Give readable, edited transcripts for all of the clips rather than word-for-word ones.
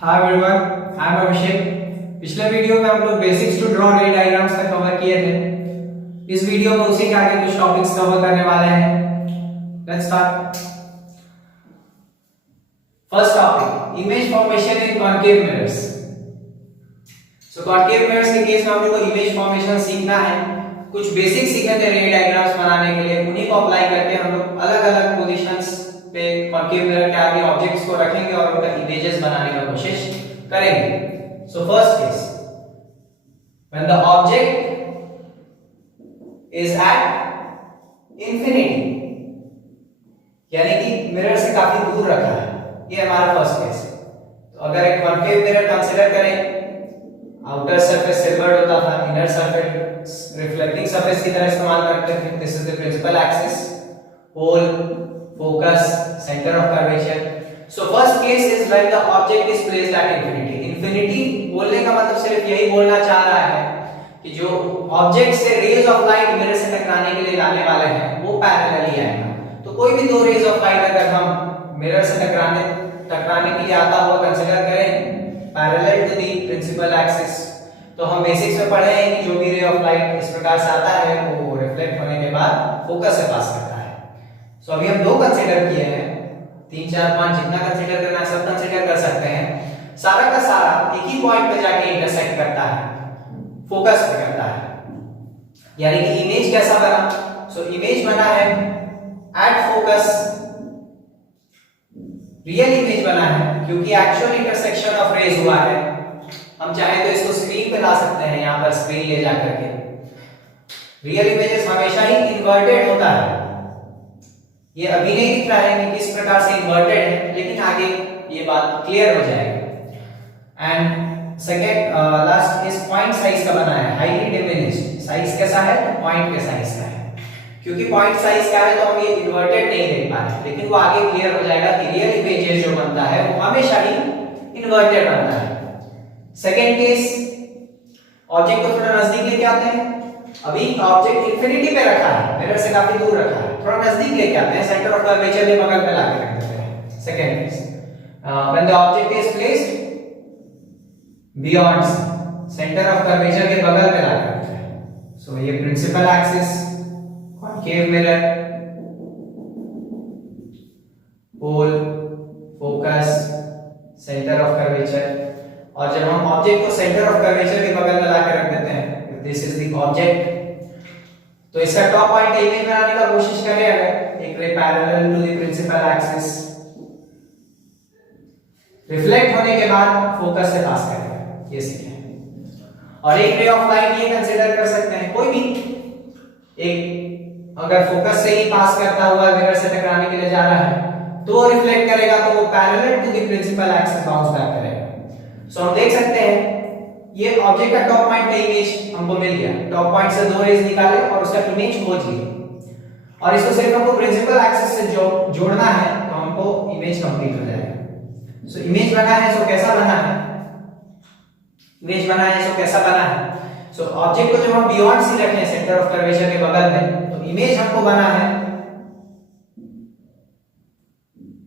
Hi everyone, I am अभिषेक। पिछले video में हम लोग basics to draw ray diagrams तक कवर किए थे। इस वीडियो में उसी के आगे कुछ टॉपिक्स कवर करने वाले हैं। Let's start. First topic, image formation in concave mirrors. So concave mirrors के केस में हम लोग को इमेज फॉर्मेशन सीखना है। कुछ बेसिक सीखे थे रे डायग्राम्स बनाने के लिए, उन्हीं को अप्लाई करके हम लोग अलग-अलग पोजीशंस पे कॉनकेव मिरर के आगे ऑब्जेक्ट्स को रखेंगे और उनका इमेजेस बनाने का कोशिश करेंगे। सो first case, when the object is at infinity, यानी कि मिरर से काफी दूर रखा है, ये हमारा फर्स्ट केस है। तो अगर एक कॉनकेव मिरर कंसीडर करें, आउटर सरफेस सिल्वर्ड होता था, इनर सरफेस रिफ्लेक्टिंग सरफेस की तरह इस्तेमाल करते थे। This is the principal axis, pole, focus, centre of curvature. So first case is when the object is placed at infinity. Infinity बोलने का मतलब सिर्फ यही बोलना चाह रहा है कि जो ऑब्जेक्ट से रेज ऑफ लाइट मिरर से टकराने के लिए जाने वाले हैं वो पैरेलल ही आएगा। तो कोई भी दो रेज ऑफ लाइट अगर हम मिरर से टकराने के लिए आता हुआ कंसीडर करें parallel to the principal axis, तो हम बेसिक्स में पढ़े हैं कि जो भी रे ऑफ लाइट इस प्रकार से आता है वो रिफ्लेक्ट होने के बाद फोकस से पास करता है। सो अभी हम दो कंसीडर किए हैं, 3 4 5 जितना कंसीडर करना है सब कंसीडर कर सकते हैं। सारा का सारा एक ही पॉइंट पे जाके इंटरसेक्ट करता है, फोकस पे करता है। यानी कि इमेज कैसा बना? सो इमेज बना है एट फोकस, रियल इमेज बना है क्योंकि एक्चुअल इंटरसेक्शन ऑफ रेज हुआ है। हम चाहे तो इसको स्क्रीन पे ला सकते हैं, यहां पर स्क्रीन ले जाकर के। रियल इमेजेस हमेशा ही इन्वर्टेड होता है। ये अभी नहीं दिख रहा है कि किस प्रकार से इन्वर्टेड है, लेकिन आगे ये बात क्लियर हो जाएगी। एंड सेकंड लास्ट इस पॉइंट साइज का बना है, हाईली डिमिनिश्ड। साइज कैसा है? पॉइंट के साइज का है। क्योंकि पॉइंट साइज का है तो हम ये इन्वर्टेड नहीं देख पा रहे, लेकिन वो आगे क्लियर हो जाएगा कि रियल इमेजेस जो बनता है वो हमेशा ही इन्वर्टेड बनता है। सेकंड केस, ऑब्जेक्ट को थोड़ा नजदीक लेके आते हैं। अभी ऑब्जेक्ट इंफिनिटी पे रखा है, मिरर से काफी दूर रखा है, थोड़ा नजदीक लेके आते हैं, सेंटर ऑफ कर्वेचर के बगल पे लाके रख देते हैं। Second case, when the object is placed beyond centre of curvature के बगल पे लाके रखते हैं। सो ये principal axis, concave mirror, pole, focus, centre of curvature. और जब हम ऑब्जेक्ट को सेंटर ऑफ कर्वेचर के बगल में लाके रख देते हैं, दिस इज द ऑब्जेक्ट, तो इसका टॉप पॉइंट का इमेज बनाने का कोशिश करें अगर, एक ray parallel to the principal axis, reflect होने के बाद फोकस से पास करेगा, ये सीखें। और एक रे ऑफ लाइट ये कंसीडर कर सकते हैं, कोई भी एक अगर फोकस से ही पास करता हुआ मिरर से टकराने के लिए जा रहा है तो वो रिफ्लेक्ट करेगा, तो वो parallel to the principal axis bounce back करेगा। सो हम देख सकते हैं ये ऑब्जेक्ट का टॉप पॉइंट का इमेज हमको मिल गया। टॉप पॉइंट से दो रेज निकाले और उसका इमेज खोज लिया, और इसको सिर्फ हमको प्रिंसिपल एक्सिस से जोड़ना है तो हमको इमेज कंप्लीट हो जाएगा। सो इमेज बना है, सो कैसा बना है? इमेज बना है, सो कैसा बना है? सो ऑब्जेक्ट को जब हम बियॉन्ड सी रखें सेंटर ऑफ कर्वेचर के बगल में, तो इमेज हमको बना है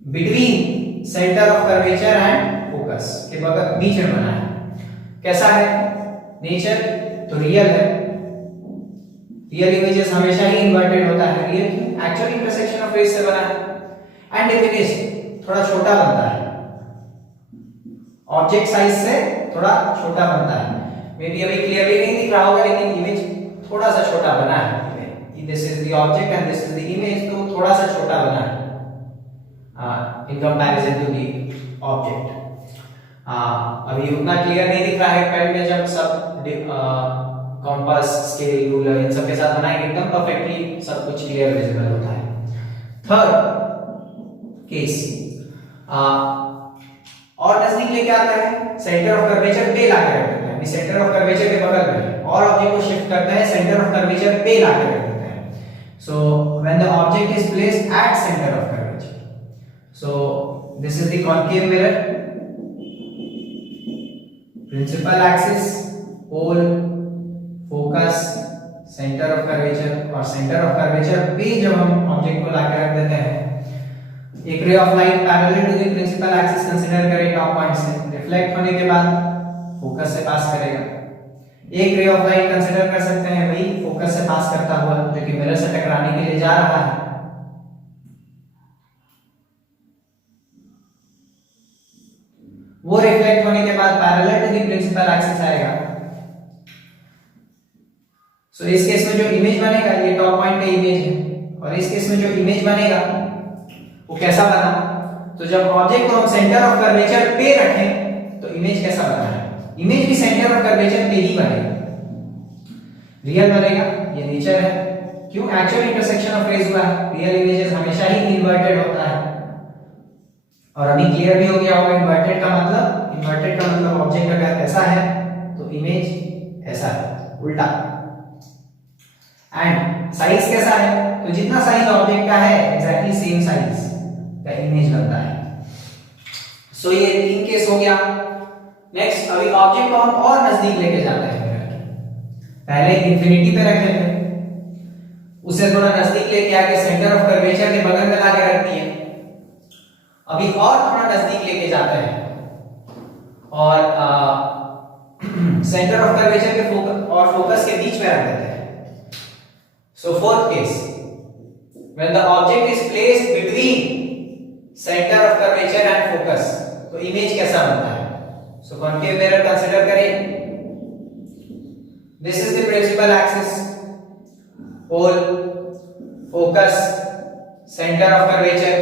between centre of curvature and focus के बगल, बीच में बना है। कैसा है? नेचर तो रियल है, रियल इमेजेस हमेशा ही इन्वर्टेड होता है। Real actual intersection of rays से बना है। एंड डिमिनिश्ड, थोड़ा छोटा बनता है, ऑब्जेक्ट साइज से थोड़ा छोटा बनता है। मे बी अभी क्लियरली नहीं दिख रहा होगा, लेकिन इमेज थोड़ा सा छोटा बना है। This is the object and this is the image, तो थोड़ा सा छोटा बना है in comparison to the object. अभी उतना क्लियर नहीं दिख रहा है, पेन में जब सब कॉम्पास, स्केल, रूलर इन सब के साथ बनाएंगे एकदम परफेक्टली सब कुछ क्लियर विजिबल होता है। थर्ड केस, और नजदीक लेके आता है, सेंटर ऑफ कर्वेचर पे लाके रख देते हैं। सेंटर ऑफ कर्वेचर के बगल में, और ऑब्जेक्ट को शिफ्ट करते हैं सेंटर ऑफ कर्वेचर पे लाके रख देते हैं। So when the object is placed at centre of curvature, so this is the concave mirror, principal axis, pole, focus, centre of curvature, और सेंटर ऑफ कर्वेचर पे जब हम ऑब्जेक्ट को लाके रख देते हैं, एक ray of light parallel to the principal axis consider करें टॉप पॉइंट से, रिफ्लेक्ट होने के बाद फोकस से पास करेगा। एक रे ऑफ लाइट कंसीडर कर सकते हैं वही फोकस से पास करता हुआ जो कि मिरर से टकराने के लिए जा रहा है। वो रिफ्लेक्ट होने के बाद parallel to the principal axis आएगा। सो इस केस में जो इमेज बनेगा ये टॉप पॉइंट का इमेज है, और इस केस में जो इमेज बनेगा वो कैसा बना, तो जब ऑब्जेक्ट को हम सेंटर ऑफ कर्वेचर पे रखें तो इमेज कैसा बना है, इमेज भी सेंटर ऑफ कर्वेचर पे ही बनेगा, रियल बनेगा। ये नेचर है, क्यों एक्चुअल इंटरसेक्शन ऑफ रेज हुआ है। रियल इमेजेस हमेशा ही इन्वर्टेड होता है, और अभी क्लियर भी हो गया होगा इन्वर्टेड का मतलब ऑब्जेक्ट अगर ऐसा है तो इमेज ऐसा है, उल्टा। एंड साइज कैसा है, तो जितना साइज ऑब्जेक्ट का है एग्जैक्टली सेम साइज का इमेज बनता है। सो ये तीन केस हो गया। नेक्स्ट अभी ऑब्जेक्ट को हम और नजदीक लेके जाते हैं। पहले इंफिनिटी पे रखे थे, उसे थोड़ा नजदीक लेके आके सेंटर ऑफ कर्वेचर के बगल में लाके रख दिए। अभी और थोड़ा नजदीक लेके जाते हैं और सेंटर ऑफ कर्वेचर के फोकस के बीच में रख देते हैं। So fourth case, when the object is placed between center of curvature and focus, तो इमेज कैसा बनता है। सो कॉन्केव मिरर कंसीडर करें। This is the principal axis, pole, focus, center of curvature।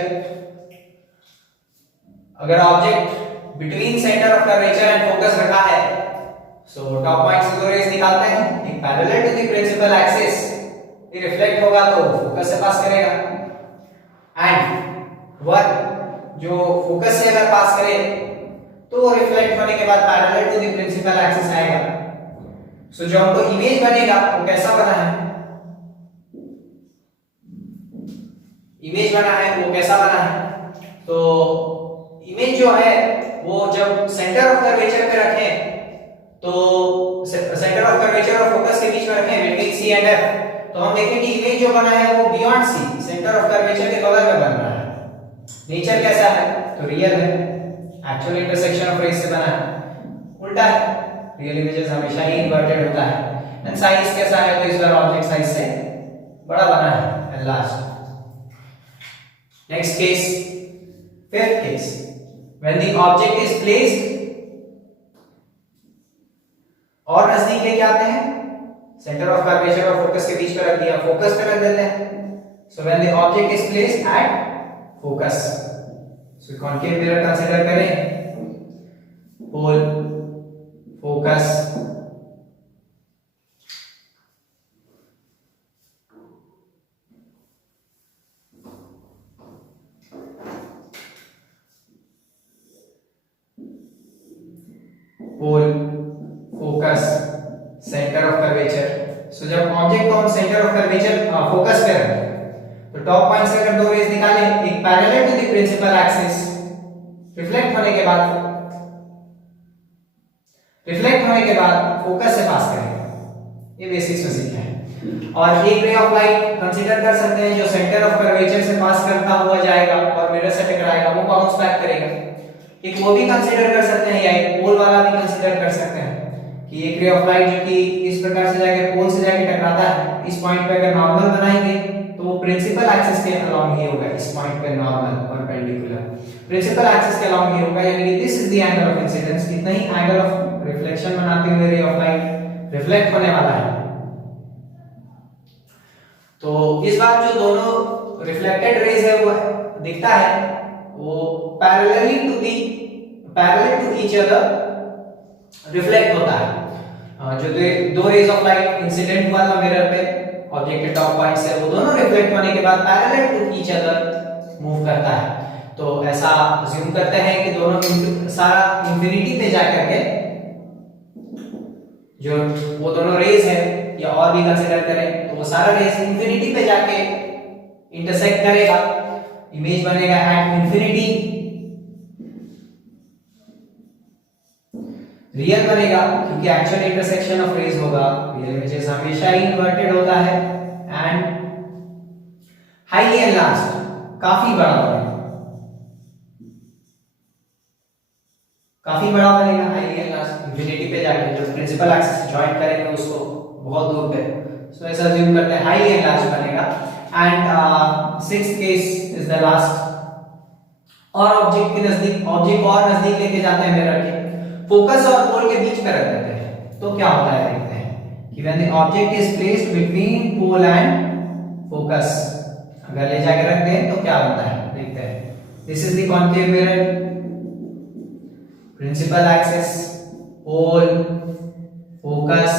अगर object between centre of curvature and focus रखा है, so top point से दो रेज निकालते हैं, एक parallel to the principal axis, ये रिफ्लेक्ट होगा तो फोकस से पास करेगा, एंड वन जो फोकस से अगर पास करे तो रिफ्लेक्ट होने के बाद parallel to the principal axis आएगा। सो जो हमको इमेज बनेगा वो कैसा बना है, इमेज बना है वो कैसा बना है, तो इमेज जो है वो जब सेंटर ऑफ कर्वेचर पे रखें तो सेंटर ऑफ कर्वेचर और फोकस के बीच में रखें बिटवीन सी एंड एफ, तो हम देखें कि इमेज जो बना है वो beyond C, centre of curvature के बगल में बन रहा है। नेचर कैसा है, तो रियल है, एक्चुअल इंटरसेक्शन ऑफ रेज से बना है, उल्टा है, रियल इमेजेस हमेशा ही इन्वर्टेड होता है। एंड साइज कैसा है, तो इस बार ऑब्जेक्ट साइज से बड़ा बना है, and last next case, fifth case, when the object is placed, और नजदीक लेके आते हैं, सेंटर ऑफ कर्वेचर और फोकस के बीच में रख दिया, फोकस पे रख देते हैं। So when the object is placed at focus, so concave mirror consider करें, pole, focus, pole, focus, centre of curvature. So जब ऑब्जेक्ट को हम सेंटर ऑफ कर्वेचर फोकस पे रखें तो टॉप पॉइंट से अगर दो रेज निकालें, एक parallel to the principal axis, reflect होने के बाद फोकस से पास करेगा, ये बेसिक्स में सीखा है। और एक रे ऑफ लाइट कंसीडर कर सकते हैं जो सेंटर ऑफ कर्वेचर से पास करता हुआ जाएगा और मिरर से टकराएगा, वो बाउंस बैक करेगा। एक वो भी कंसीडर कर सकते हैं, या एक पोल वाला भी कंसीडर कर सकते हैं कि एक रे ऑफ लाइट जो कि इस प्रकार से जाके पोल से जाके टकराता है, इस पॉइंट पे अगर नॉर्मल बनाएंगे तो वो प्रिंसिपल एक्सिस के अलोंग ही होगा, इस पॉइंट पे नॉर्मल परपेंडिकुलर प्रिंसिपल एक्सिस के अलोंग ही होगा, यानी कि this is the angle of incidence. कितना ही एंगल ऑफ रिफ्लेक्शन बनाते हुए रे ऑफ लाइट रिफ्लेक्ट होने वाला है। तो इस बार जो दोनों रिफ्लेक्टेड रेज है वो दिखता है वो parallel to each other reflect होता है। जो दो रेज ऑफ लाइट इंसिडेंट हुआ था मिरर पे ऑब्जेक्ट के टॉप पॉइंट से, वो दोनों रिफ्लेक्ट होने के बाद parallel to each other move करता है। तो ऐसा अज्यूम करते हैं कि दोनों सारा इंफिनिटी पे जाकर के जो वो दोनों रेज है, या और भी कंसीडर करें तो वो सारा रेज इंफिनिटी पे जाके इंटरसेक्ट करेगा, इमेज बनेगा एट इंफिनिटी, रियल बनेगा क्योंकि एक्चुअल इंटरसेक्शन ऑफ रेज होगा। रियल इमेजेस हमेशा ही इन्वर्टेड होता है, एंड हाईली एनलार्ज्ड, काफी बड़ा बनेगा, काफी बड़ा बनेगा, हाईली एनलार्ज इंफिनिटी पे जाके जब प्रिंसिपल एक्सिस से जॉइन करेंगे उसको बहुत दूर पे, सो ऐसा अज्यूम करते हैं हाईली एनलार्ज बनेगा। And sixth case is the last, और ऑब्जेक्ट के नजदीक, ऑब्जेक्ट और नजदीक लेके जाते हैं मिरर के, फोकस और पोल के बीच में रख देते हैं, तो क्या होता है देखते हैं कि when the object is placed between pole and focus, अगर ले जाके रख दें तो क्या बनता है देखते हैं। This is the concave mirror, principal axis, pole, focus,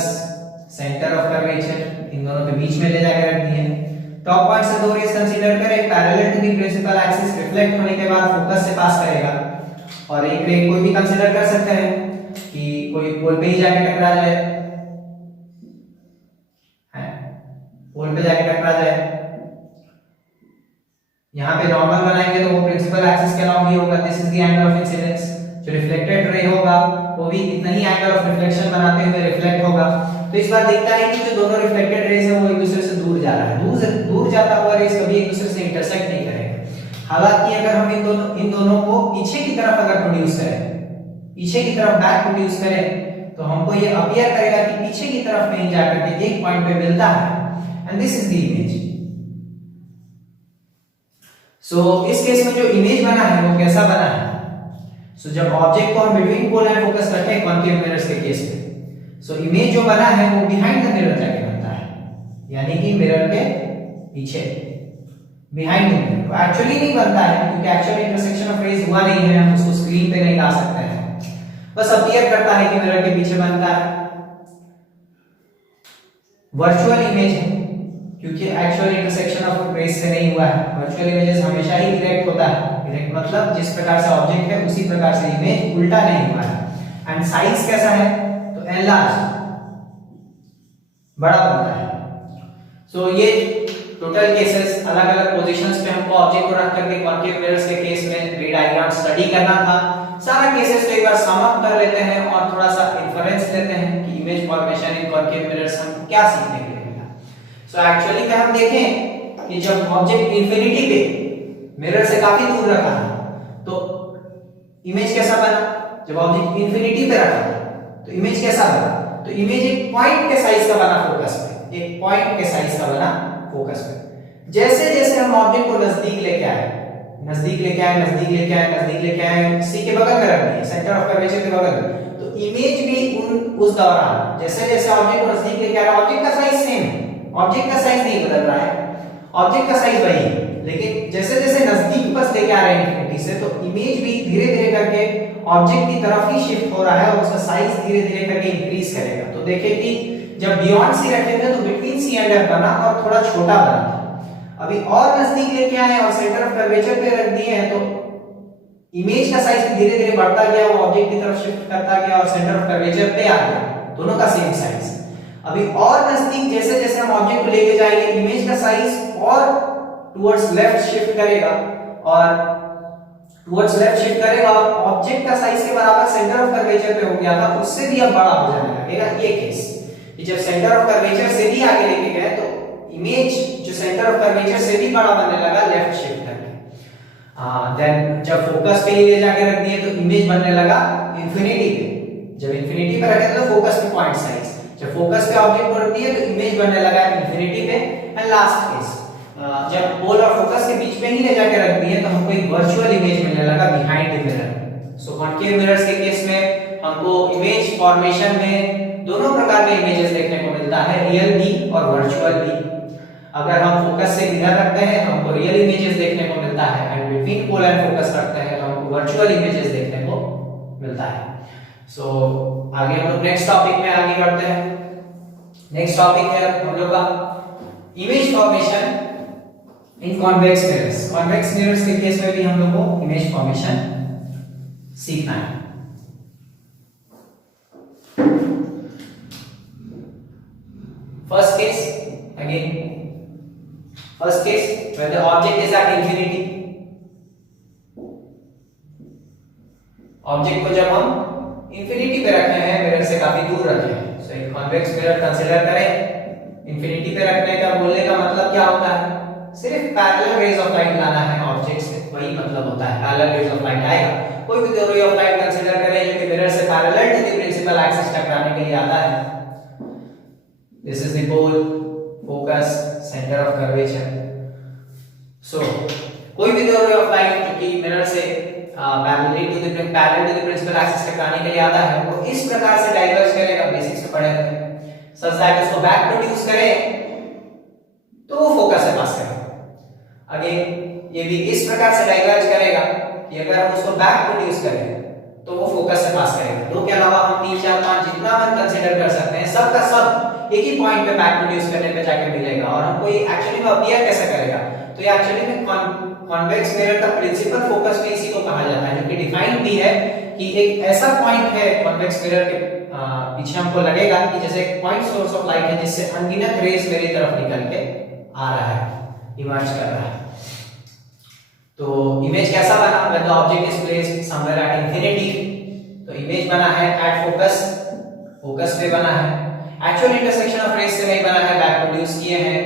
centre of curvature, इन दोनों के बीच में ले जाकर रख दिए। टॉप पॉइंट से दो रेज कंसीडर करें, parallel to the principal axis, reflect होने के बाद फोकस से पास करेगा, और एक रे कोई भी कंसीडर कर सकते हैं कि कोई पोल पे ही जाके टकरा जाए, है पोल पे जाके टकरा जाए। यहां पे नॉर्मल बनाएंगे तो वो प्रिंसिपल एक्सिस के अलोंग ही होगा, this is the angle of incidence. जो रिफ्लेक्टेड रे होगा वो भी इतना ही एंगल ऑफ रिफ्लेक्शन बनाते हुए रिफ्लेक्ट होगा। तो इस बार दिखता है कि जो दोनों रिफ्लेक्टेड रेज है वो एक दूसरे से दूर जा रहा है, दूर जाता हुआ रेज कभी एक दूसरे से इंटरसेक्ट नहीं करेगा। हालांकि अगर हम इन दोनों को पीछे की तरफ अगर प्रोड्यूस करें, पीछे की तरफ बैक प्रोड्यूस करें, तो हमको ये अपीयर करेगा कि पीछे की तरफ कहीं जाकर के एक पॉइंट पे मिलता है, and this is the image. So इस केस में जो इमेज बना है वो कैसा बना है, सो जब ऑब्जेक्ट को हम बिटवीन पोल एंड फोकस रखें कॉन्केव मिरर्स के केस में, सो इमेज जो बना है वो बिहाइंड द मिरर जाके बनता है, यानी कि मिरर के पीछे, बिहाइंड द मिरर। तो एक्चुअली नहीं बनता है क्योंकि एक्चुअली इंटरसेक्शन ऑफ रेज हुआ नहीं है, हम उसको स्क्रीन पे नहीं ला सकते हैं, बस अपीयर करता है कि मिरर के पीछे बनता है। वर्चुअल इमेज है क्योंकि एक्चुअल इंटरसेक्शन ऑफ रेज से नहीं हुआ है, वर्चुअल इमेजेस हमेशा ही डायरेक्ट होता है, डायरेक्ट मतलब जिस प्रकार से ऑब्जेक्ट है उसी प्रकार से इमेज, उल्टा नहीं हुआ है। एंड साइज कैसा है, तो एनलार्ज, बड़ा बनता है। सो ये टोटल केसेस, अलग अलग पोजीशंस पे हमको ऑब्जेक्ट को रख करके कॉन्केव मिरर्स के केस में रे डायग्राम स्टडी करना था। सारा केसेस को एक बार सम अप कर लेते हैं और थोड़ा सा इन्फरेंस लेते हैं कि इमेज फॉर्मेशन इन कॉन्केव मिरर्स हम क्या सीखने के लिए मिला। सो एक्चुअली में हम देखें कि जब ऑब्जेक्ट इंफिनिटी पे मिरर से काफी दूर रखा तो इमेज कैसा बना, जब ऑब्जेक्ट इंफिनिटी पे रखा तो इमेज कैसा बना, तो इमेज एक पॉइंट के साइज का बना फोकस पे, एक पॉइंट के साइज का बना फोकस पे। जैसे जैसे हम ऑब्जेक्ट को नजदीक लेके आए, नजदीक लेके आए, नजदीक लेके आए, नजदीक लेके आए, सी के बगल में रख दिए, सेंटर ऑफ कर्वेचर के बगल में, तो इमेज भी उस दौरान जैसे जैसे ऑब्जेक्ट को नजदीक लेके आ रहा है, ऑब्जेक्ट का साइज सेम है, ऑब्जेक्ट का साइज नहीं बदल रहा है, ऑब्जेक्ट का साइज वही है, लेकिन जैसे जैसे नजदीक बस लेके आ रहे हैं इंफिनिटी से, तो इमेज भी धीरे धीरे करके ऑब्जेक्ट की तरफ ही शिफ्ट हो रहा है और उसका साइज धीरे धीरे करके इंक्रीज करेगा। तो देखिए कि जब बियॉन्ड सी रखे थे तो बिटवीन सी एंड एफ बना और थोड़ा छोटा बना था, अभी और नजदीक लेके आए और सेंटर ऑफ कर्वेचर पे रख दिए हैं तो इमेज का साइज धीरे धीरे बढ़ता गया, वो ऑब्जेक्ट की तरफ शिफ्ट करता गया और सेंटर ऑफ कर्वेचर पे आ गया, दोनों का सेम साइज। अभी और नजदीक जैसे जैसे हम ऑब्जेक्ट को लेके जाएंगे, इमेज का साइज और टुवर्ड्स लेफ्ट शिफ्ट करेगा और टुवर्ड्स लेफ्ट शिफ्ट करेगा और ऑब्जेक्ट का साइज के बराबर सेंटर ऑफ कर्वेचर पे हो गया था, उससे भी अब बड़ा हो जाने लगेगा। ये केस कि जब सेंटर ऑफ कर्वेचर से भी आगे लेके गए तो इमेज जो सेंटर ऑफ कर्वेचर से भी बड़ा बनने लगा लेफ्ट शिफ्ट करके। देन जब फोकस पे ही ले जाके रख दिए तो इमेज बनने लगा इंफिनिटी पे, जब इंफिनिटी पे रखे तो फोकस पे पॉइंट साइज, जब फोकस पे ऑब्जेक्ट को रख दिए तो इमेज बनने लगा इंफिनिटी पे। एंड लास्ट केस जब पोल और फोकस के बीच में ही ले जाके रख दिए तो हमको एक वर्चुअल इमेज मिलने लगा behind the mirror. So concave mirrors के केस में हमको इमेज फॉर्मेशन में दोनों प्रकार के इमेजेस देखने को मिलता है, रियल भी और वर्चुअल भी। अगर हम फोकस से इधर रखते हैं तो हमको रियल इमेजेस देखने को मिलता है, and between pole and focus रखते हैं तो हमको वर्चुअल इमेजेस देखने को मिलता है। सो आगे हम लोग नेक्स्ट टॉपिक में आगे बढ़ते हैं। नेक्स्ट टॉपिक है हम लोग का इमेज फॉर्मेशन इन कॉन्वेक्स मिरर्स। कॉन्वेक्स मिरर्स के केस में भी हम लोग को इमेज फॉर्मेशन सीखना है। First case again, first case when the object is at infinity, object को जब हम इंफिनिटी पे रखे हैं, मिरर से काफी दूर रखे हैं, सो एक कॉन्वेक्स मिरर कंसीडर करें। इंफिनिटी पे रखने का बोलने का मतलब क्या होता है, सिर्फ पैरेलल रेज ऑफ लाइट लाना है ऑब्जेक्ट से, वही मतलब होता है पैरेलल रेज ऑफ लाइट आएगा। कोई भी रे ऑफ लाइट कंसीडर करें जो कि प्रिंसिपल एक्सिस टकराने के लिए आता है। This is the pole, focus, centre of curvature. So कोई भी रे ऑफ लाइट जो कि मिरर से parallel to the principal axis टकराने के लिए आता है, वो इस प्रकार से डाइवर्ज करेगा, बेसिक्स में पढ़े थे, सच दैट उसको बैक प्रोड्यूस करे तो वो फोकस से पास करेगा। अगेन ये भी इस प्रकार से डाइवर्ज करेगा कि अगर हम उसको बैक प्रोड्यूस करें तो वो फोकस से पास करेगा। दो के अलावा हम 3 4 5 जितना हम कंसीडर कर सकते हैं, सब का सब एक ही पॉइंट पे बैक प्रोड्यूस करने पे जाके मिलेगा। और हमको ये एक्चुअली में अपीयर कैसे करेगा, तो ये एक्चुअली में कॉन्वेक्स मिरर का प्रिंसिपल फोकस में इसी को कहा जाता है, जो कि डिफाइंड भी है कि एक ऐसा पॉइंट है कॉन्वेक्स मिरर के पीछे हमको लगेगा कि जैसे एक पॉइंट सोर्स ऑफ लाइट है जिससे अनगिनत रेज मेरी तरफ निकल के आ रहा है, इमर्ज कर रहा है। तो इमेज कैसा बना, when the object is placed somewhere at infinity, तो इमेज बना है at focus, फोकस पे बना है, एक्चुअल इंटरसेक्शन ऑफ रेज से नहीं बना है, बैक प्रोड्यूस किए हैं,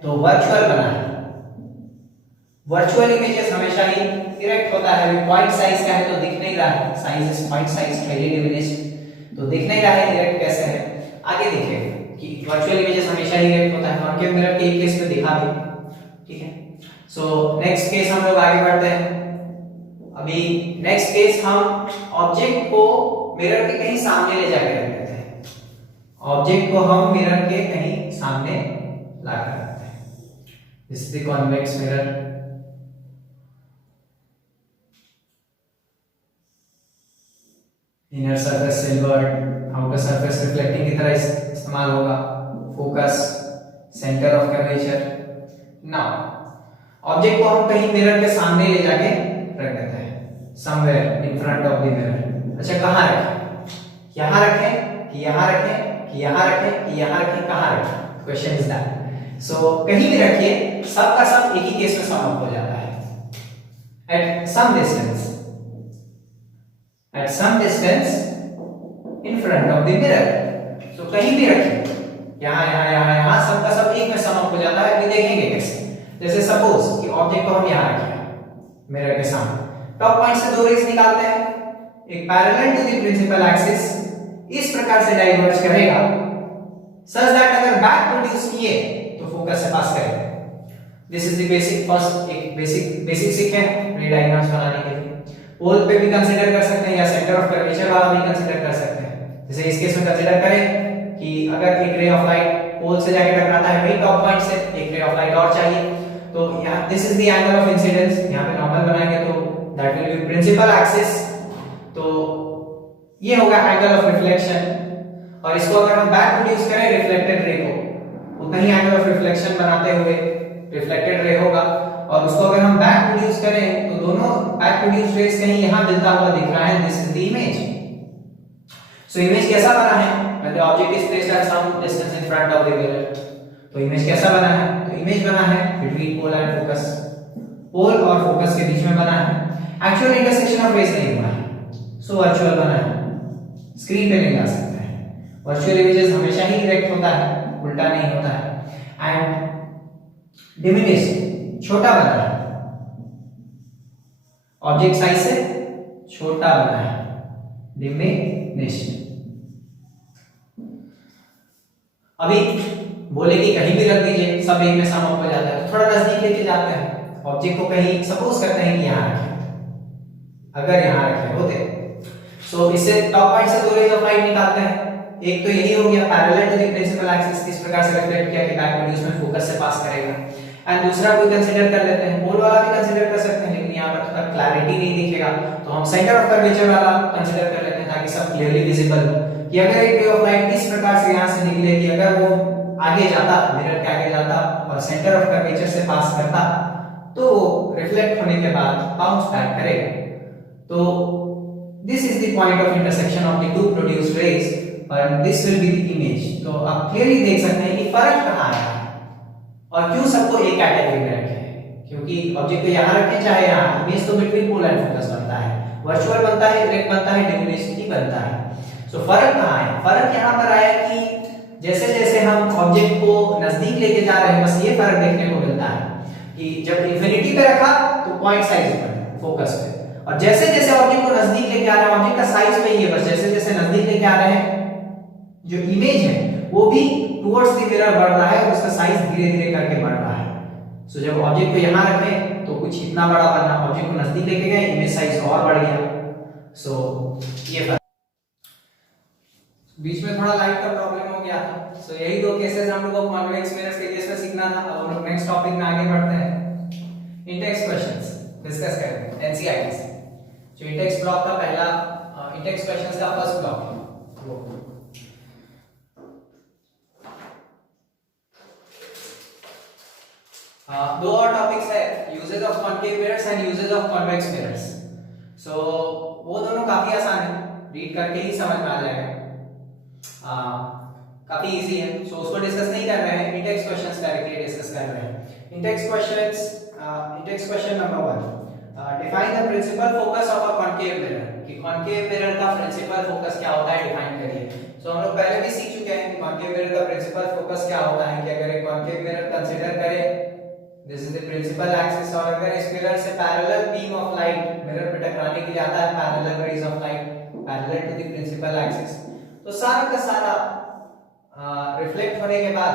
तो वर्चुअल बना है। वर्चुअल इमेजेस हमेशा ही डायरेक्ट होता है, पॉइंट साइज का है तो दिख नहीं रहा है, size is point size highly diminished, तो दिख नहीं रहा है डायरेक्ट कैसे है। आगे देखिए कि वर्चुअल इमेजेस हमेशा ही डायरेक्ट होता है, कॉन्केव मिरर के एक केस में दिखा भी, ठीक है। सो नेक्स्ट केस हम लोग आगे बढ़ते हैं। अभी नेक्स्ट केस हम ऑब्जेक्ट को मिरर के कहीं सामने ले जाकर रख देते हैं, ऑब्जेक्ट को हम मिरर के कहीं सामने लाकर रखते हैं। This is the convex mirror, inner surface silvered, outer surface reflecting की तरह इस्तेमाल होगा, focus, centre of curvature. Now object को हम कहीं मिरर के सामने ले जाके रख देते हैं, somewhere in front of the mirror. अच्छा कहां रखें, यहां रखें कि यहां रखें कि यहां रखें कि यहां रखें, कहां रखें, क्वेश्चन इज दैट। सो कहीं भी रखिए, सब का सब एक ही केस में सम अप हो जाता है, at some distance, at some distance in front of the mirror। so कहीं भी रखिए, यहाँ यहाँ यहाँ यहाँ सब का सब एक में सम अप हो जाता है। अभी देखेंगे कैसे। जैसे सपोज कि ऑब्जेक्ट को हम यहाँ रखें मिरर के सामने, टॉप पॉइंट से दो रेज निकालते हैं, एक parallel to the principal axis इस प्रकार से डाइवर्ज करेगा सच दैट अगर बैक प्रोड्यूस किए तो फोकस से पास करेगा। This is the basic, first एक बेसिक सीखे रे डायग्राम्स बनाने के लिए। पोल पे भी कंसीडर कर सकते हैं या सेंटर ऑफ कर्वेचर वाला भी कंसीडर कर सकते हैं। जैसे इस केस में कंसीडर करें कि अगर एक रे ऑफ लाइट पोल से जाके टकराता है वही टॉप पॉइंट से, एक रे ऑफ लाइट और चाहिए, तो यहाँ this is the angle of incidence, यहाँ पे नॉर्मल बनाएंगे तो that will be principal axis, तो ये होगा एंगल ऑफ रिफ्लेक्शन। और इसको अगर हम बैक प्रोड्यूस करें रिफ्लेक्टेड रे को, उतना ही एंगल ऑफ रिफ्लेक्शन बनाते हुए रिफ्लेक्टेड रे होगा। और उसको अगर हम बैक प्रोड्यूस करें तो दोनों बैक प्रोड्यूस्ड रेज कहीं यहां मिलता हुआ दिख रहा है, this is the image. So image कैसा बना है, when the object is placed at some distance in front of the mirror, तो इमेज कैसा बना है, तो इमेज बना है बिटवीन पोल एंड फोकस, पोल और फोकस के बीच में बना है, एक्चुअल इंटरसेक्शन ऑफ रेज नहीं हुआ है, सो वर्चुअल बना है, स्क्रीन पे नहीं ला सकते हैं। वर्चुअल इमेजेस हमेशा ही डायरेक्ट होता है, उल्टा नहीं होता है। एंड डिमिनिश, छोटा बना है, ऑब्जेक्ट साइज से छोटा बना है, डिमिनिश्ड। अभी बोले कि कहीं भी रख दीजिए सब एक में सम अप हो जाता है, तो थोड़ा नजदीक लेके जाते हैं ऑब्जेक्ट को, कहीं सपोज करते हैं कि यहां रखें, अगर यहां रखे होते सो इससे टॉप पॉइंट से दो रेज ऑफ लाइट निकालते हैं। एक तो यही हो गया parallel to the principal axis, इस प्रकार से रिफ्लेक्ट किया कि बैक प्रोड्यूस में फोकस से पास करेगा। एंड दूसरा कोई कंसीडर कर लेते हैं, पोल वाला भी कंसीडर कर सकते हैं, लेकिन यहाँ पर थोड़ा क्लैरिटी नहीं दिखेगा तो हम सेंटर ऑफ कर्वेचर वाला कंसीडर कर लेते हैं ताकि सब क्लियरली विजिबल हो कि अगर एक रे ऑफ लाइट इस प्रकार से यहाँ से निकले कि अगर वो आगे जाता, मिरर के आगे जाता और सेंटर ऑफ कर्वेचर से पास करता तो वो रिफ्लेक्ट होने के बाद बाउंस बैक करेगा। तो this is the point of intersection of the two produced rays और this will be the image. तो आप क्लियरली देख सकते हैं कि फर्क कहाँ है और क्यों सबको एक कैटेगरी में रखे हैं, क्योंकि ऑब्जेक्ट को यहाँ रखें चाहे यहाँ, इमेज तो बिटवीन पोल एंड फोकस बनता है, वर्चुअल बनता है, डायरेक्ट बनता है, डिमिनिश्ड ही बनता है। सो फर्क कहाँ है, फर्क यहाँ पर आया कि जैसे जैसे हम ऑब्जेक्ट को नजदीक लेके जा रहे हैं, बस ये फर्क देखने को मिलता है कि जब इंफिनिटी पे रखा तो पॉइंट साइज पर फोकस पे, और जैसे जैसे ऑब्जेक्ट को नजदीक लेके आ रहे हैं, ऑब्जेक्ट का साइज वही है, बस जैसे जैसे नजदीक लेके आ रहे हैं जो इमेज है वो भी टुवर्ड्स द मिरर बढ़ रहा है, उसका साइज धीरे धीरे करके बढ़ रहा है। सो जब ऑब्जेक्ट को यहाँ रखें तो कुछ इतना बड़ा बना, ऑब्जेक्ट को नजदीक लेके गए इमेज साइज और बढ़ गया। सो ये फर्क, बीच में थोड़ा लाइट का प्रॉब्लम हो गया था। सो यही दो केसेस हम लोग को कॉन्वेक्स मिरर्स के केस में सीखना था। अब हम लोग नेक्स्ट टॉपिक में आगे बढ़ते हैं, इंटेक्स क्वेश्चंस डिस्कस करेंगे एनसीईआरटी से। जो इंटेक्स ब्लॉक का पहला इंटेक्स क्वेश्चंस का फर्स्ट ब्लॉक है वो दो और टॉपिक्स है, uses of concave mirrors and uses of convex mirrors. So वो दोनों काफी आसान है, रीड करके ही समझ में आ जाएगा, काफी इजी है। सो उसको डिस्कस नहीं कर रहे हैं, इंटेक्स क्वेश्चंस डायरेक्टली डिस्कस कर रहे हैं। Intext question number 1, define the principal focus of a concave mirror, कि कॉन्केव मिरर का प्रिंसिपल फोकस क्या होता है डिफाइन करिए। सो हम लोग पहले भी सीख चुके हैं कि कॉन्केव मिरर का प्रिंसिपल फोकस क्या होता है, कि अगर एक कॉन्केव मिरर कंसीडर करें, this is the principal axis, और अगर इस मिरर से parallel beam of light mirror पे टकराने के लिए आता है, parallel rays of light parallel to the principal axis, तो सारा का सारा रिफ्लेक्ट होने के बाद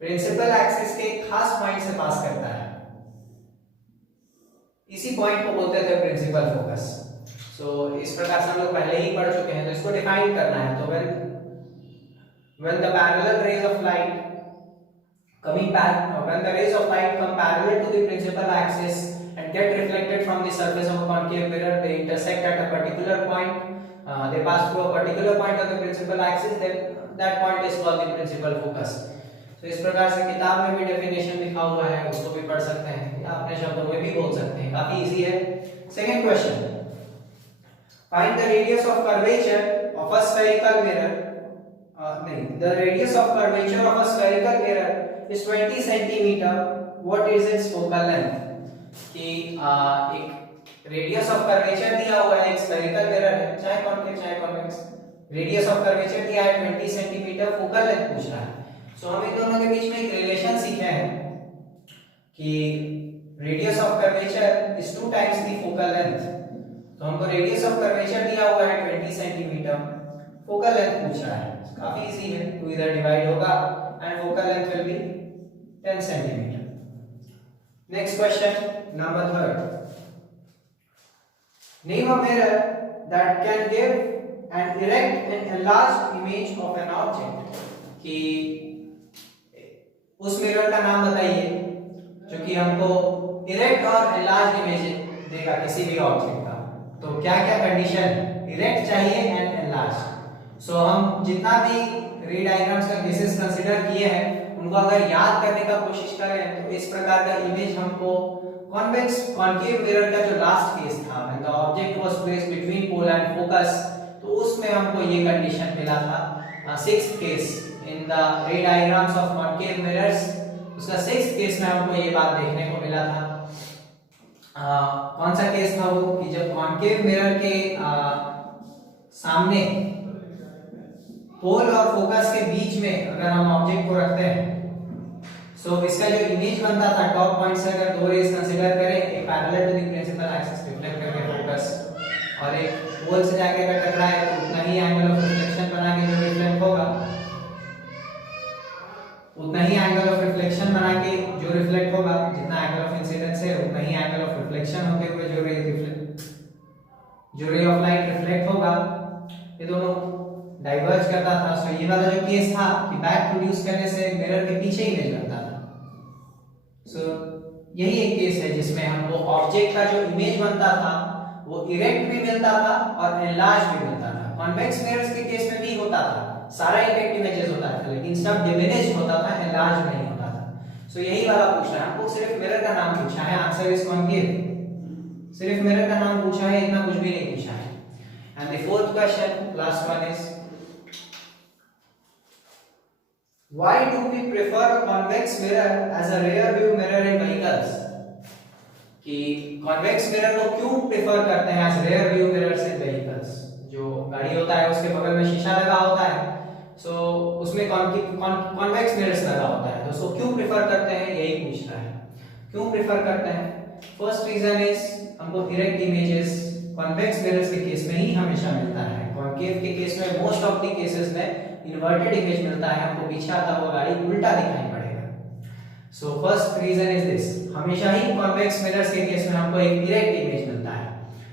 प्रिंसिपल एक्सिस के खास पॉइंट से पास करता है, इसी पॉइंट को बोलते थे प्रिंसिपल फोकस। सो इस प्रकार से हम लोग पहले ही पढ़ चुके हैं, तो इसको डिफाइन करना है। तो when the parallel rays of light when the rays of light come parallel to the principal axis and get reflected from the surface of a concave mirror, they intersect at a particular point, they pass through a particular point of the principal axis, then that point is called the principal focus. So इस प्रकार से किताब में भी definition लिखा हुआ है, उसको भी पढ़ सकते हैं या अपने शब्दों में भी बोल सकते हैं, काफी इजी है। Second question, find the radius of curvature of a spherical mirror. The radius of curvature of a spherical mirror is 20 centimeter. What is its focal length? कि एक रेडियस ऑफ कर्वेचर दिया हुआ है, एक स्फेरिकल मिरर है, चाहे concave चाहे convex, radius of curvature दिया है 20 सेंटीमीटर, फोकल लेंथ पूछ रहा है। सो हम इन दोनों के बीच में एक रिलेशन सीखे हैं कि radius of curvature is 2 times the focal length. तो हमको रेडियस ऑफ कर्वेचर दिया हुआ है 20 सेंटीमीटर, फोकल लेंथ पूछ रहा है, काफी इजी है, 2 इधर डिवाइड होगा and focal length will be 10 centimetre. Next question number 3, name a mirror that can give an erect and enlarged image of an object, कि उस मिरर का नाम बताइए जो कि हमको इरेक्ट और एनलार्ज्ड इमेज देगा किसी भी ऑब्जेक्ट का। तो क्या क्या कंडीशन, इरेक्ट चाहिए एंड एनलार्ज्ड। सो हम जितना भी रे डायग्राम्स का केसेस कंसीडर किए हैं उनको अगर याद करने का कोशिश करें तो इस प्रकार का इमेज हमको कॉन्वेक्स कॉन्केव मिरर का जो लास्ट केस था, when the object was placed between pole and focus, तो उसमें हमको ये कंडीशन मिला था। Sixth case in the ray diagrams of concave mirrors, उसका सिक्स्थ केस में हमको ये बात देखने को मिला था। कौन सा केस था वो, कि जब कॉन्केव मिरर के सामने पोल और फोकस के बीच में अगर हम ऑब्जेक्ट को रखते हैं, सो इसका जो इमेज बनता था टॉप पॉइंट से अगर 2 रेज कंसीडर करें, एक parallel to the principal axis reflect करके फोकस, और एक पोल से जाके अगर टकराए तो उतना ही एंगल ऑफ रिफ्लेक्शन बना के जो रिफ्लेक्ट होगा, उतना ही एंगल ऑफ रिफ्लेक्शन बना के जो रिफ्लेक्ट होगा, जितना एंगल ऑफ इंसिडेंस है उतना ही एंगल ऑफ रिफ्लेक्शन होते हुए जो रे ऑफ लाइट रिफ्लेक्ट होगा, ये दोनों डाइवर्ज करता था। सो ये वाला जो केस था कि बैक प्रोड्यूस करने से मिरर के पीछे इमेज बनता था। सो यही एक केस है जिसमें हमको ऑब्जेक्ट का जो इमेज बनता था वो इरेक्ट भी मिलता था और एनलार्ज भी मिलता था। कॉन्वेक्स मिरर्स के केस में भी होता था, सारा इरेक्ट इमेजेस होता था, लेकिन सब डिमिनिश होता था, एनलार्ज नहीं होता था। सो यही वाला पूछ रहा है हमको, सिर्फ मिरर का नाम पूछा है, आंसर इज कॉन्केव, सिर्फ मिरर का नाम पूछा है, इतना कुछ भी नहीं पूछा है। And the fourth question, last one is, why do we prefer a convex mirror as a rear view mirror in vehicles? कि convex mirror को क्यों प्रेफर करते हैं as rear view mirrors in vehicles? जो गाड़ी होता है उसके बगल में शीशा लगा होता है, सो उसमें convex mirrors लगा होता है, तो उसको क्यों प्रेफर करते हैं, यही पूछ रहा है। क्यों प्रेफर करते हैं? फर्स्ट रीजन इज हमको इरेक्ट इमेजेस कॉन्वेक्स मिरर्स के केस में ही हमेशा मिलता है। कॉन्केव के केस में मोस्ट ऑफ द केसेस में इन्वर्टेड इमेज मिलता है, हमको पीछे आता हुआ गाड़ी उल्टा दिखाई पड़ेगा। So first reason is this, हमेशा ही कॉन्वेक्स मिरर्स के केस में हमको एक इरेक्ट इमेज मिलता है,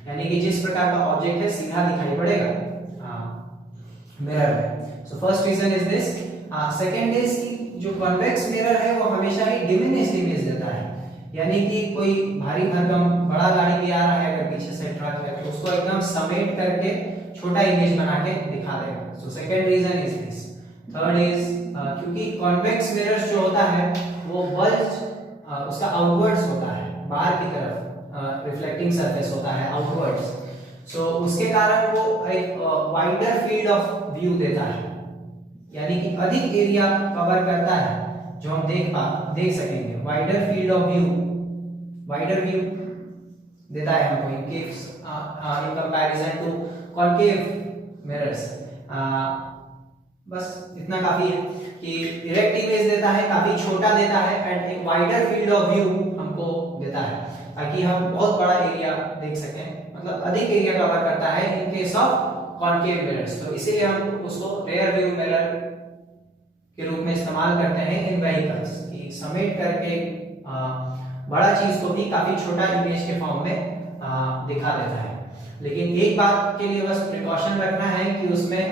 यानी कि जिस प्रकार का ऑब्जेक्ट है सीधा दिखाई पड़ेगा मिरर में। So first reason is this. Second is कि जो कॉन्वेक्स मिरर है वो हमेशा ही डिमिनिश्ड इमेज देता है, यानी कि कोई भारी भरकम बड़ा गाड़ी भी आ रहा है अगर पीछे से ट्रक है तो उसको एकदम समेट करके छोटा इमेज बना के दिखा देगा। So second reason is this. Third is क्योंकि कॉन्वेक्स मिरर्स जो होता है वो बल्ज उसका आउटवर्ड्स होता है, बाहर की तरफ रिफ्लेक्टिंग सरफेस होता है आउटवर्ड्स। सो उसके कारण वो एक वाइडर फील्ड ऑफ व्यू देता है, यानी कि अधिक एरिया कवर करता है जो हम देख सकेंगे। Wider field of view, wider view देता है हमको in case in comparison to concave mirrors. बस इतना काफी है कि इरेक्ट इमेज देता है, काफी छोटा देता है एंड एक वाइडर फील्ड ऑफ व्यू हमको देता है ताकि हम बहुत बड़ा एरिया देख सकें, मतलब अधिक एरिया कवर करता है in case of concave mirrors. तो इसीलिए हम उसको रेयर व्यू मिरर के रूप में इस्तेमाल करते हैं इन व्हीकल्स, कि समेट करके बड़ा चीज को भी काफी छोटा इमेज के फॉर्म में दिखा देता है। लेकिन एक बात के लिए बस प्रिकॉशन रखना है कि उसमें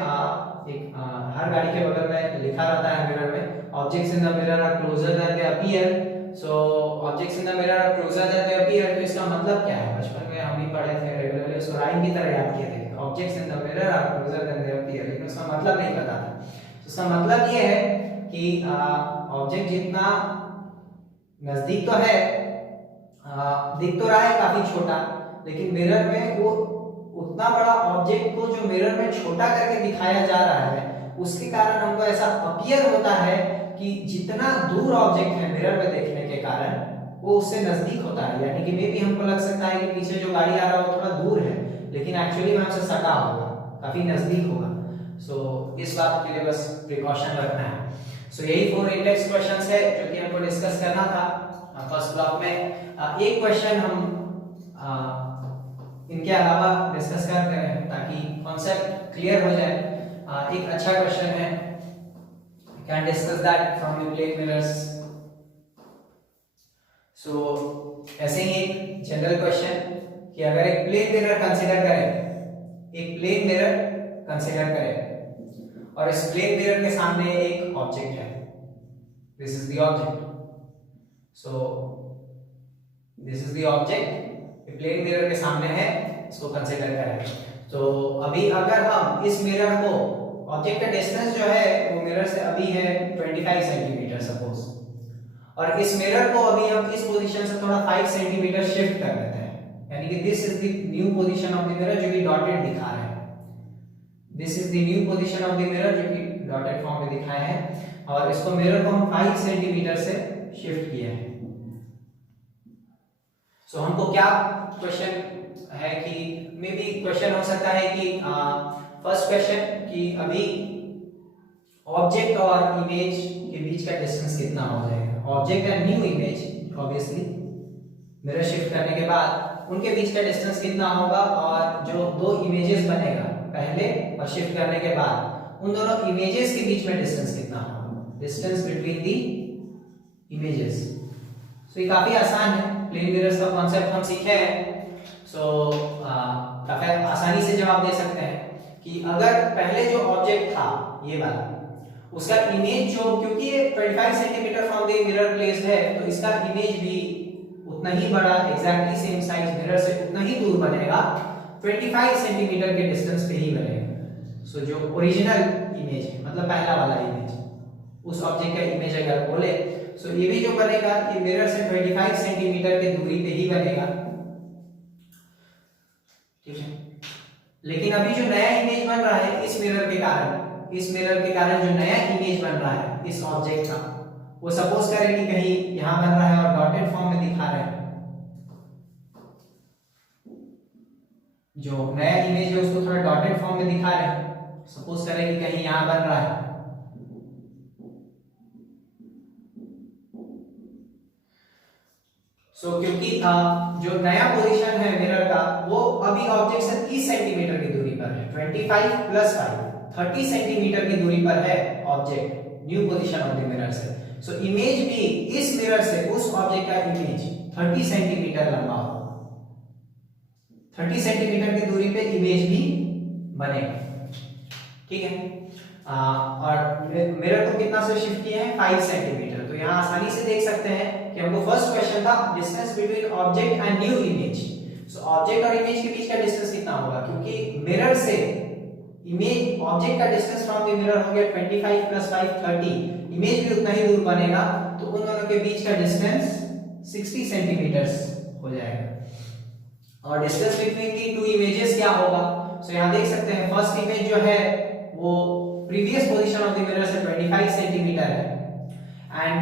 हर गाड़ी के बगल में लिखा रहता है मिरर में, objects in the mirror are closer than they appear. So objects in the mirror are closer than they appear, तो इसका मतलब क्या है? बचपन में हम भी पढ़े थे रेगुलरली, उसको राइम की तरह याद किए थे, objects in the mirror are closer than they appear, लेकिन उसका मतलब नहीं पता था। तो इसका मतलब ये है कि ऑब्जेक्ट जितना नजदीक तो है, दिख तो रहा है काफी छोटा, लेकिन मिरर में वो उतना बड़ा ऑब्जेक्ट को जो मिरर में छोटा करके दिखाया जा रहा है उसके कारण हमको ऐसा अपीयर होता है कि जितना दूर ऑब्जेक्ट है मिरर में देखने के कारण वो उससे नजदीक होता है, यानी कि मे भी हमको लग सकता है कि पीछे जो गाड़ी आ रहा है वो थोड़ा दूर है, लेकिन एक्चुअली में हमसे सटा होगा, काफी नजदीक होगा। सो इस बात के लिए बस प्रिकॉशन रखना है। सो यही 4 इंडेक्स क्वेश्चंस है जो कि हमको डिस्कस करना था फर्स्ट ब्लॉक में। एक क्वेश्चन हम इनके अलावा डिस्कस करते हैं ताकि कॉन्सेप्ट क्लियर हो जाए। एक अच्छा क्वेश्चन है, can discuss that from the plane mirrors. So ऐसे ही एक जनरल क्वेश्चन कि अगर एक प्लेन मिरर कंसीडर करें, एक प्लेन मिरर कंसीडर करें और इस प्लेन मिरर के सामने एक ऑब्जेक्ट है, this is the object. So this is the object, plane mirror के सामने है, इसको कंसीडर करें। तो अभी अगर हम इस मिरर को, ऑब्जेक्ट का डिस्टेंस जो है वो मिरर से अभी है 25 सेंटीमीटर सपोज, और इस मिरर को अभी हम इस पोजीशन से थोड़ा 5 सेंटीमीटर शिफ्ट कर देते हैं, यानी कि this is the new position of the mirror जो कि डॉटेड दिखा रहे हैं, this is the new position of the mirror जो कि डॉटेड फॉर्म में दिखाए हैं, और इसको मिरर को हम 5 सेंटीमीटर से शिफ्ट किए हैं। सो हमको क्या क्वेश्चन है कि मे बी क्वेश्चन हो सकता है कि फर्स्ट क्वेश्चन कि अभी ऑब्जेक्ट और इमेज के बीच का डिस्टेंस कितना हो जाएगा, object and new image obviously mirror shift करने के बाद उनके बीच का डिस्टेंस कितना होगा, और जो दो इमेजेस बनेगा पहले और शिफ्ट करने के बाद उन दोनों इमेजेस के बीच में डिस्टेंस कितना होगा, डिस्टेंस बिटवीन दी इमेजेस। सो ये काफी आसान है, प्लेन मिरर्स का कॉन्सेप्ट हम सीखे हैं। सो काफी आसानी से जवाब दे सकते हैं कि अगर पहले जो ऑब्जेक्ट था ये वाला, उसका इमेज जो, क्योंकि ये 25 centimetre from the mirror placed है तो इसका इमेज भी उतना ही बड़ा, एग्जैक्टली सेम साइज मिरर से उतना ही दूर बनेगा, 25 सेंटीमीटर के डिस्टेंस पे ही बनेगा। सो जो ओरिजिनल इमेज है, मतलब पहला वाला इमेज, उस ऑब्जेक्ट का इमेज अगर बोले, सो ये भी जो बनेगा ये मिरर से 25 सेंटीमीटर की दूरी पे ही बनेगा, ठीक है। लेकिन अभी जो नया इमेज बन रहा है इस मिरर के कारण, इस मिरर के कारण जो नया इमेज बन रहा है इस ऑब्जेक्ट का, वो सपोज करें कि कहीं यहां बन रहा है और डॉटेड फॉर्म में दिखा रहे हैं, जो नया इमेज है उसको थोड़ा डॉटेड फॉर्म में दिखा रहे हैं, सपोज करें कि कहीं यहां बन रहा है, जो नया पोजीशन है मिरर का वो अभी ऑब्जेक्ट से 30 सेंटीमीटर की दूरी पर है। 25 प्लस 5 30 सेंटीमीटर की दूरी पर है object new position of the mirror से। सो इमेज भी इस मिरर से उस ऑब्जेक्ट का इमेज 30 सेंटीमीटर लंबा होगा। 30 सेंटीमीटर की दूरी पे इमेज भी बनेगा। ठीक है। और मिरर को कितना से शिफ्ट किया है 5 सेंटीमीटर। तो यहाँ आसानी से देख सकते हैं कि हमको फर्स्ट क्वेश्चन था distance between object and new image. So object और इमेज के बीच का डिस्टेंस कितना होगा, क्योंकि मिरर से इमेज ऑब्जेक्ट का डिस्टेंस फ्रॉम द मिरर हो गया 25 प्लस 5 30, इमेज भी उतना ही दूर बनेगा, तो उन दोनों के बीच का डिस्टेंस 60 सेंटीमीटर हो जाएगा। और distance between the two images क्या होगा, सो यहाँ देख सकते हैं फर्स्ट इमेज जो है वो previous position of the mirror से 25 सेंटीमीटर है एंड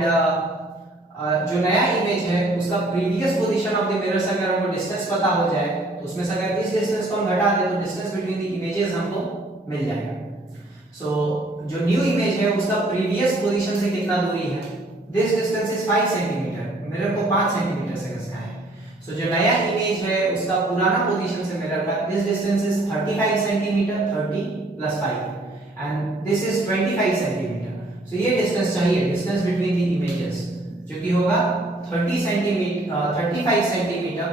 जो नया इमेज है उसका previous position of the mirror से अगर हमको डिस्टेंस पता हो जाए तो उसमें से अगर इस डिस्टेंस को हम घटा दें तो डिस्टेंस बिटवीन द इमेजेस हमको मिल जाएगा। सो जो न्यू इमेज है उसका प्रीवियस पोजीशन से कितना दूरी है, this distance is 5 centimetre, mirror को 5 सेंटीमीटर से घिसना है। सो जो नया इमेज है उसका पुराना पोजीशन से मिरर का this distance is 35 centimetre, 30 plus 5 and this is 25 centimetre. So ये डिस्टेंस चाहिए, डिस्टेंस बिटवीन द इमेजेस, जो कि होगा 35 सेंटीमीटर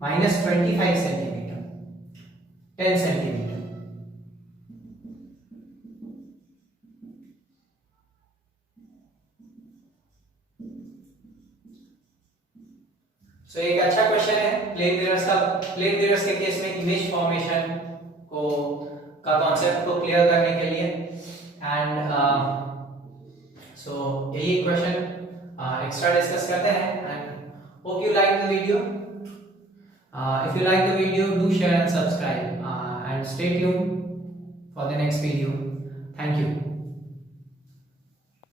माइनस 25 सेंटीमीटर, 10 सेंटीमीटर। सो एक अच्छा क्वेश्चन है प्लेन मिरर्स का। प्लेन मिरर्स के केस में इमेज फॉर्मेशन का कॉन्सेप्ट को क्लियर करने के लिए एंड सो यही क्वेश्चन एक्स्ट्रा डिस्कस करते हैं and hope you like the video. If you like the video do share and subscribe and stay tuned for the next video. Thank you.